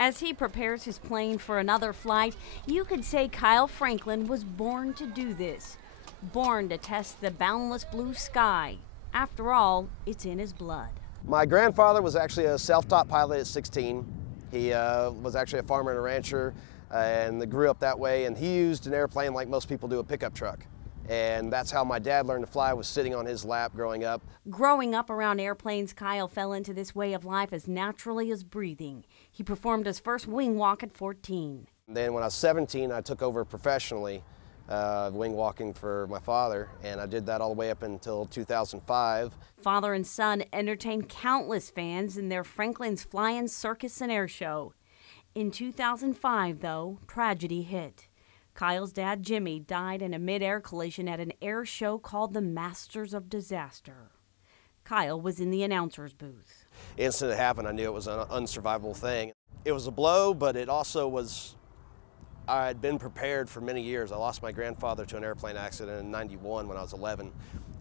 As he prepares his plane for another flight, you could say Kyle Franklin was born to do this. Born to test the boundless blue sky. After all, it's in his blood. My grandfather was actually a self-taught pilot at 16. He was actually a farmer and a rancher and grew up that way, and he used an airplane like most people do a pickup truck. And that's how my dad learned to fly, was sitting on his lap growing up. Growing up around airplanes, Kyle fell into this way of life as naturally as breathing. He performed his first wing walk at 14. Then when I was 17, I took over professionally wing walking for my father, and I did that all the way up until 2005. Father and son entertained countless fans in their Franklin's Flying Circus and Air Show. In 2005, though, tragedy hit. Kyle's dad, Jimmy, died in a mid-air collision at an air show called the Masters of Disaster. Kyle was in the announcer's booth. The instant it happened, I knew it was an unsurvivable thing. It was a blow, but it also was, I had been prepared for many years. I lost my grandfather to an airplane accident in '91 when I was 11,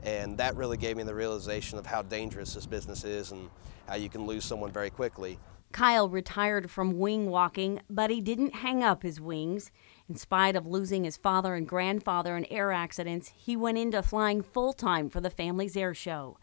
and that really gave me the realization of how dangerous this business is and how you can lose someone very quickly. Kyle retired from wing walking, but he didn't hang up his wings. In spite of losing his father and grandfather in air accidents, he went into flying full-time for the family's air show.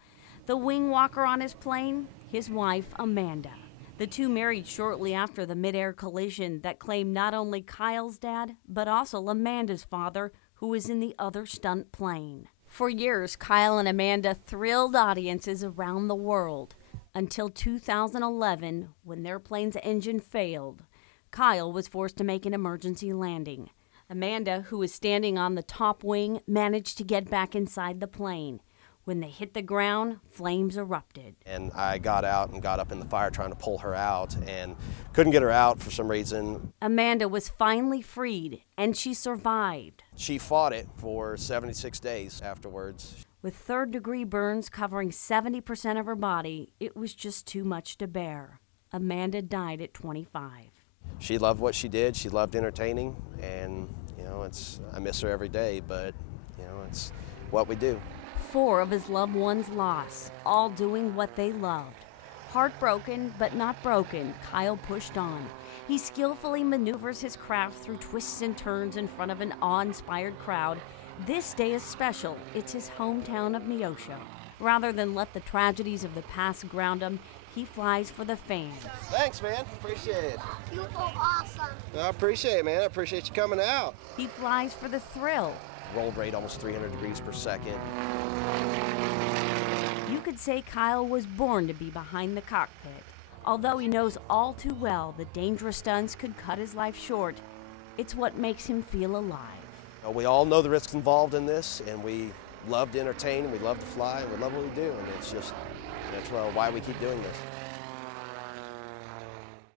The wing walker on his plane, his wife, Amanda. The two married shortly after the mid-air collision that claimed not only Kyle's dad, but also Amanda's father, who was in the other stunt plane. For years, Kyle and Amanda thrilled audiences around the world, until 2011, when their plane's engine failed. Kyle was forced to make an emergency landing. Amanda, who was standing on the top wing, managed to get back inside the plane. When they hit the ground, flames erupted. And I got out and got up in the fire trying to pull her out and couldn't get her out for some reason. Amanda was finally freed, and she survived. She fought it for 76 days afterwards. With third-degree burns covering 70% of her body, it was just too much to bear. Amanda died at 25. She loved what she did. She loved entertaining, and I miss her every day, but it's what we do. 4 of his loved ones lost, all doing what they loved. Heartbroken but not broken, Kyle pushed on. He skillfully maneuvers his craft through twists and turns in front of an awe-inspired crowd. This day is special. It's his hometown of Neosho. Rather than let the tragedies of the past ground him, he flies for the fans. Thanks, man. Appreciate it. You look awesome. I appreciate it, man. I appreciate you coming out. He flies for the thrill. Roll rate almost 300 degrees per second. You could say Kyle was born to be behind the cockpit. Although he knows all too well the dangerous stunts could cut his life short, it's what makes him feel alive. We all know the risks involved in this, and we love to entertain, and we love to fly, and we love what we do, and it's just, that's why we keep doing this.